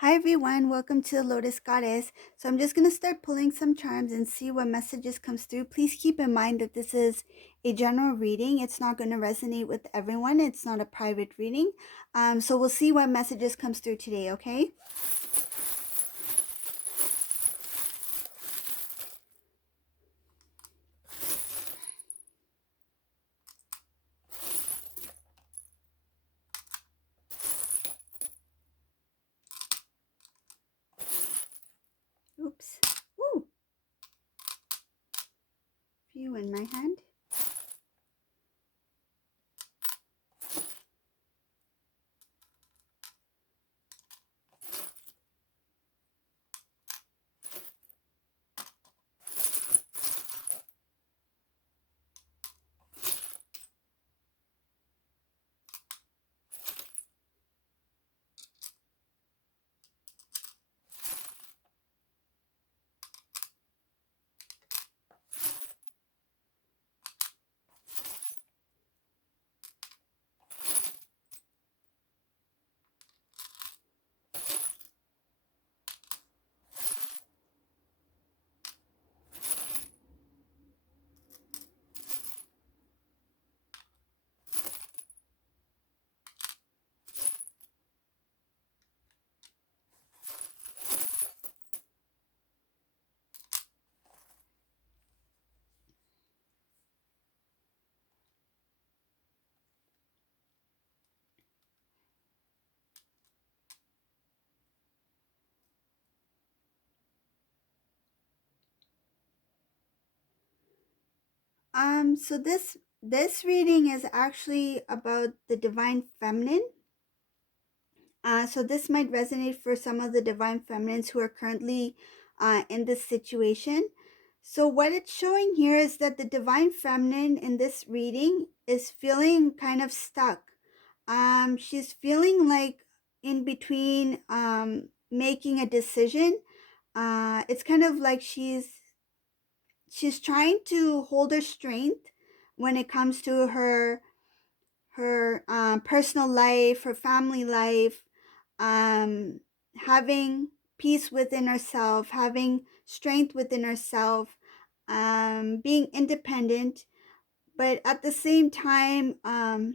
Hi everyone, welcome to the Lotus Goddess. So I'm just going to start pulling some charms and see what messages comes through. Please keep in mind that this is a general reading. It's not going to resonate with everyone. It's not a private reading. So we'll see what messages comes through today, okay? Oops. Ooh, few in my hand. So this reading is actually about the divine feminine. So this might resonate for some of the divine feminines who are currently in this situation. So what it's showing here is that the divine feminine in this reading is feeling kind of stuck. She's feeling like in between making a decision. It's kind of like she's trying to hold her strength when it comes to her personal life, her family life, um, having peace within herself, having strength within herself, being independent. But at the same time, I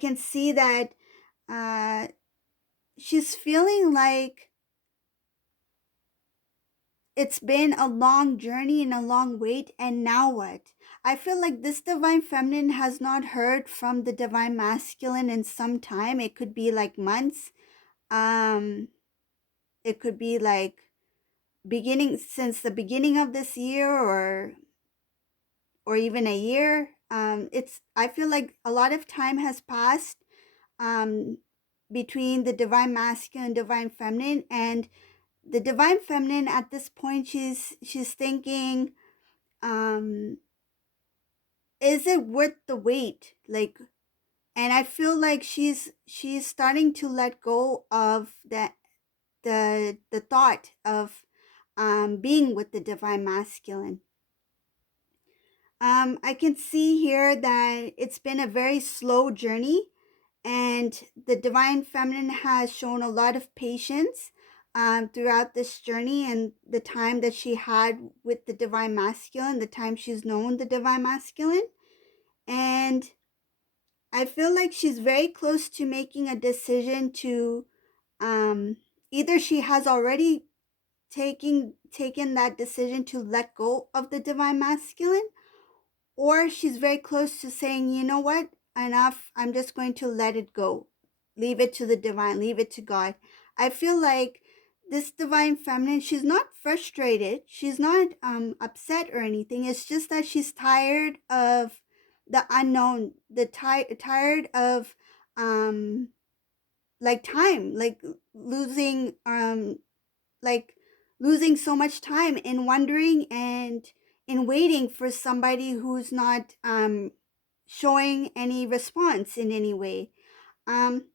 can see that uh, she's feeling like it's been a long journey and a long wait, and now what? I feel like this divine feminine has not heard from the divine masculine in some time. It could be like months. Um, it could be like beginning since the beginning of this year or even a year. It's I feel like a lot of time has passed um, between the divine masculine and divine feminine, and the divine feminine at this point she's thinking, um, is it worth the wait? Like, and I feel like she's starting to let go of the thought of being with the divine masculine. I can see here that it's been a very slow journey, and the divine feminine has shown a lot of patience throughout this journey and the time that she had with the divine masculine, the time she's known the divine masculine. And I feel like she's very close to making a decision to um, either she has already taken that decision to let go of the divine masculine, or she's very close to saying, you know what, enough, I'm just going to let it go. Leave it to the divine, leave it to God. I feel like this divine feminine, she's not frustrated, she's not upset or anything. It's just that she's tired of the unknown, tired of um like time, like losing like losing so much time in wondering and in waiting for somebody who's not showing any response in any way. Um,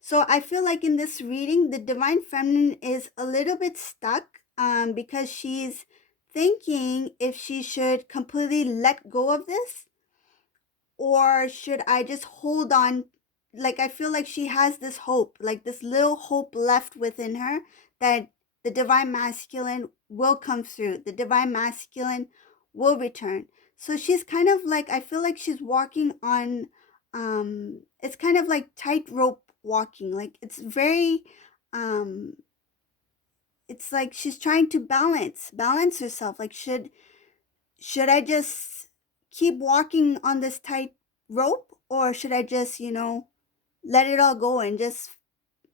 so I feel like in this reading, the divine feminine is a little bit stuck because she's thinking if she should completely let go of this, or should I just hold on like I feel like she has this hope, like this little hope left within her, that the divine masculine will come through. The divine masculine will return. So she's kind of like, I feel like she's walking on it's kind of like tightrope walking. Like it's very um it's like she's trying to balance herself. Like should I just keep walking on this tight rope, or should I just, let it all go and just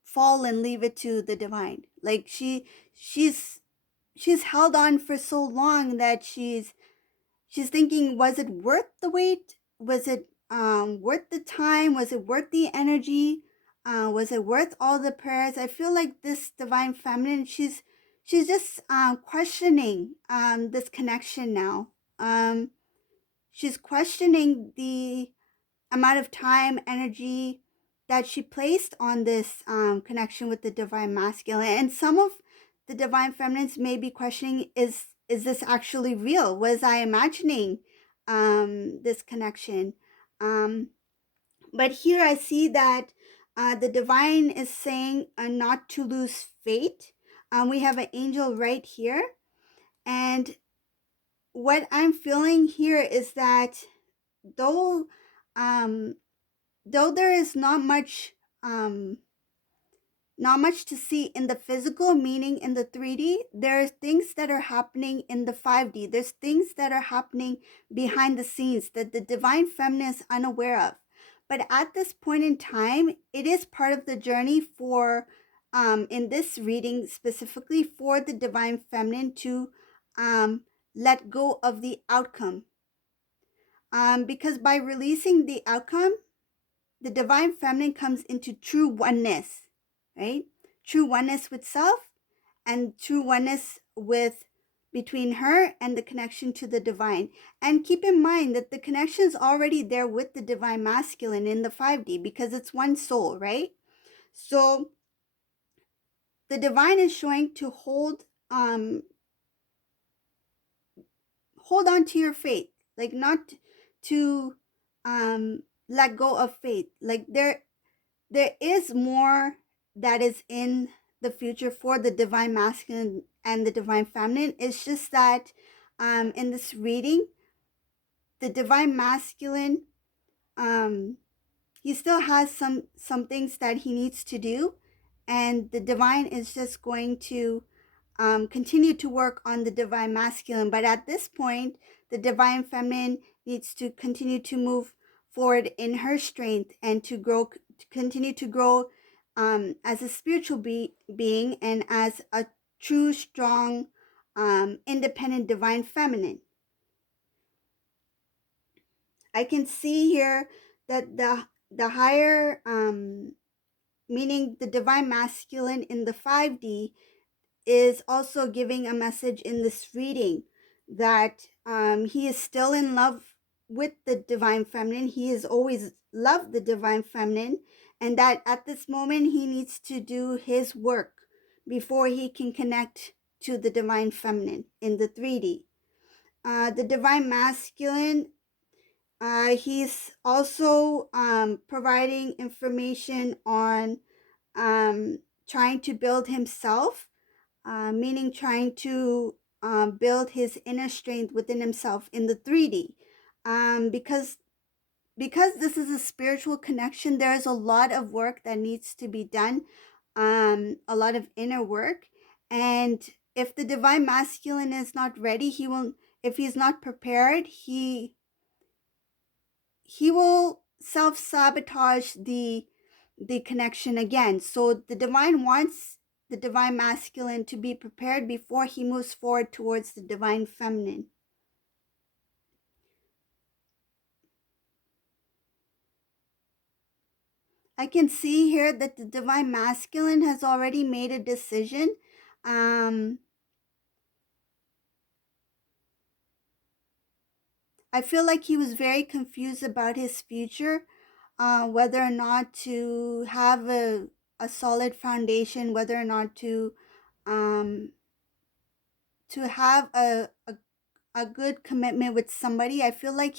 fall and leave it to the divine? Like she's she's held on for so long that she's thinking, was it worth the wait? Was it worth the time? Was it worth the energy? Was it worth all the prayers? I feel like this divine feminine, she's just questioning this connection now. Um, she's questioning the amount of time, energy that she placed on this connection with the divine masculine. And some of the divine feminines may be questioning, is this actually real? Was I imagining this connection? Um, but here I see that the divine is saying not to lose faith. We have an angel right here. And what I'm feeling here is that though um, though there is um not much to see in the physical, meaning in the 3D, there are things that are happening in the 5D. There's things that are happening behind the scenes that the divine feminine is unaware of. But at this point in time, it is part of the journey for in this reading specifically, for the divine feminine to um let go of the outcome. Because by releasing the outcome, the divine feminine comes into true oneness, right? True oneness with self, and true oneness with between her and the connection to the divine. And keep in mind that the connection is already there with the divine masculine in the 5D, because it's one soul, right? So the divine is showing to hold on to your faith, like not to let go of faith. Like there is more that is in the future for the divine masculine and the divine feminine. It's just that in this reading, the divine masculine, um, he still has some things that he needs to do, and the divine is just going to continue to work on the divine masculine. But at this point, the divine feminine needs to continue to move forward in her strength and to grow, to continue to grow as a spiritual being and as a true, strong, independent divine feminine. I can see here that the higher, meaning the divine masculine in the 5D, is also giving a message in this reading that he is still in love with the divine feminine. He has always loved the divine feminine, and that at this moment he needs to do his work before he can connect to the divine feminine in the 3D. The divine masculine, he's also providing information on trying to build himself, meaning trying to build his inner strength within himself in the 3D. Because this is a spiritual connection, there's a lot of work that needs to be done, a lot of inner work. And if the divine masculine is not ready, he will, if he's not prepared, he will self-sabotage the connection again. So the divine wants the divine masculine to be prepared before he moves forward towards the divine feminine. I can see here that the divine masculine has already made a decision. um I feel like he was very confused about his future, whether or not to have a solid foundation, whether or not um to have a good commitment with somebody. I feel like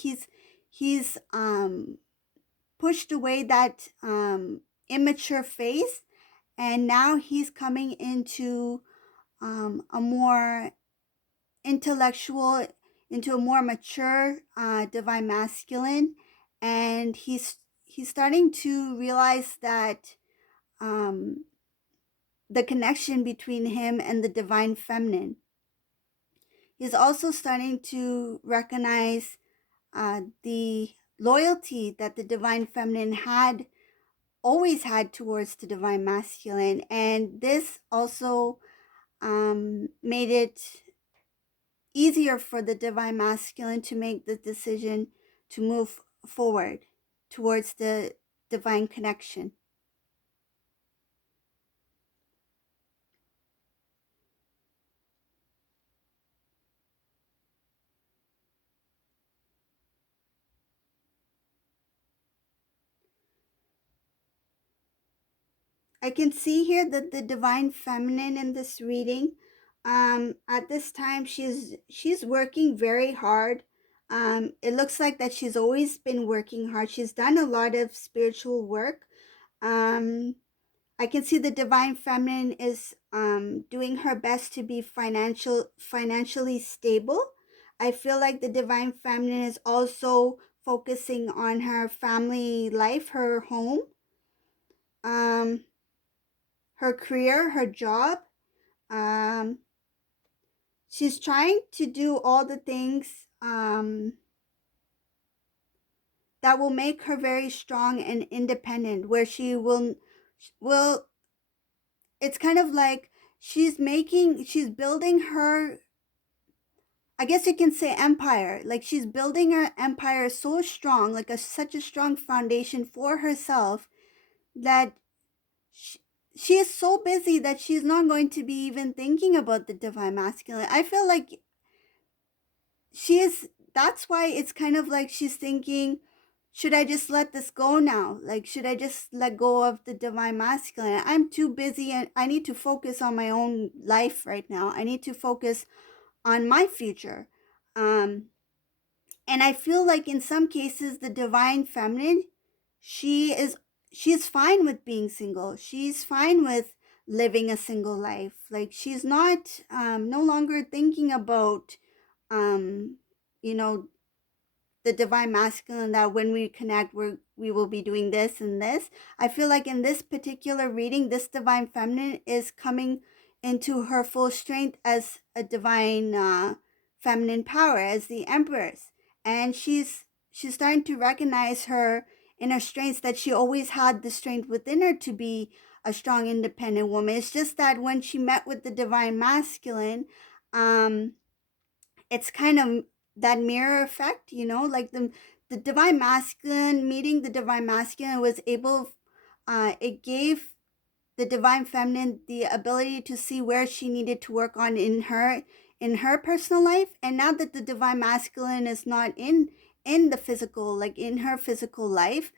he's pushed away that immature phase, and now he's coming into a more intellectual, into a more mature divine masculine, and he's starting to realize that um, the connection between him and the divine feminine. He's also starting to recognize the loyalty that the divine feminine had always had towards the divine masculine, and this also made it easier for the divine masculine to make the decision to move forward towards the divine connection. I can see here that the divine feminine in this reading, at this time, she's working very hard. It looks like that she's always been working hard. She's done a lot of spiritual work. Um, I can see the divine feminine is doing her best to be financially stable. I feel like the divine feminine is also focusing on her family life, her home, um, her career, her job. Um, she's trying to do all the things that will make her very strong and independent, where she will. It's kind of like she's building her, I guess you can say, empire. Like she's building her empire so strong, like such a strong foundation for herself, that she, she is so busy that she's not going to be even thinking about the divine masculine. I feel like she is, that's why it's kind of like she's thinking, should I just let this go now? Like, should I just let go of the divine masculine? I'm too busy and I need to focus on my own life right now. I need to focus on my future. Um, and I feel like in some cases, the divine feminine, she is she's fine with being single. She's fine with living a single life. Like she's not no longer thinking about um, you know, the divine masculine, that when we connect we will be doing this and this. I feel like in this particular reading, this divine feminine is coming into her full strength as a divine feminine power, as the empress, and she's starting to recognize her inner strengths, that she always had the strength within her to be a strong independent woman. It's just that when she met with the divine masculine, um it's kind of that mirror effect, like the divine masculine, meeting the divine masculine was able, it gave the divine feminine the ability to see where she needed to work on in her personal life. And now that the divine masculine is not in the physical, like in her physical life,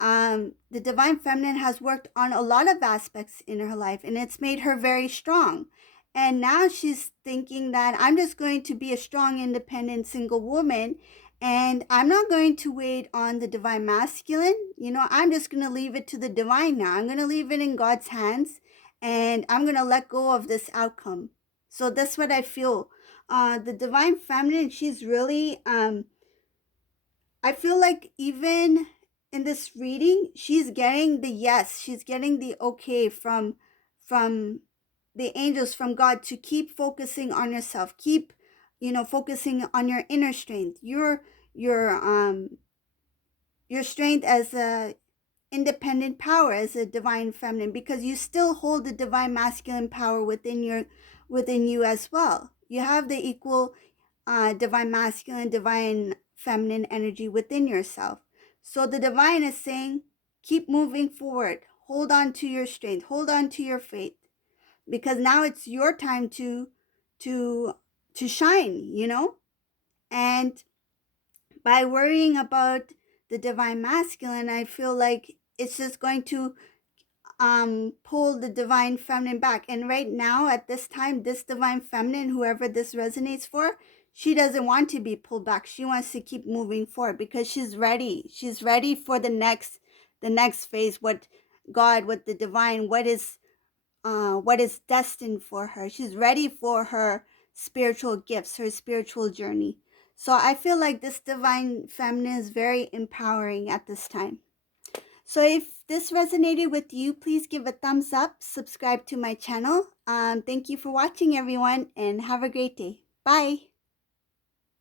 the divine feminine has worked on a lot of aspects in her life, and it's made her very strong. And now she's thinking that I'm just going to be a strong, independent, single woman, and I'm not going to wait on the divine masculine. I'm just going to leave it to the divine now. I'm going to leave it in God's hands, and I'm going to let go of this outcome. So that's what I feel. The divine feminine, she's really, I feel like even in this reading, she's getting the yes, she's getting the okay from the angels, from God, to keep focusing on yourself, keep focusing on your inner strength, your your strength as a independent power, as a divine feminine, because you still hold the divine masculine power within you as well. You have the equal divine masculine, divine feminine energy within yourself. So the divine is saying, keep moving forward, hold on to your strength, hold on to your faith, because now it's your time to to shine. And by worrying about the divine masculine, I feel like it's just going to pull the divine feminine back. And right now, at this time, this divine feminine, whoever this resonates for, she doesn't want to be pulled back. She wants to keep moving forward because she's ready. She's ready for the next the next phase, what God, what the divine, what is destined for her. She's ready for her spiritual gifts, her spiritual journey. So I feel like this divine feminine is very empowering at this time. So if this resonated with you, please give a thumbs up, subscribe to my channel. Thank you for watching, everyone, and have a great day. Bye.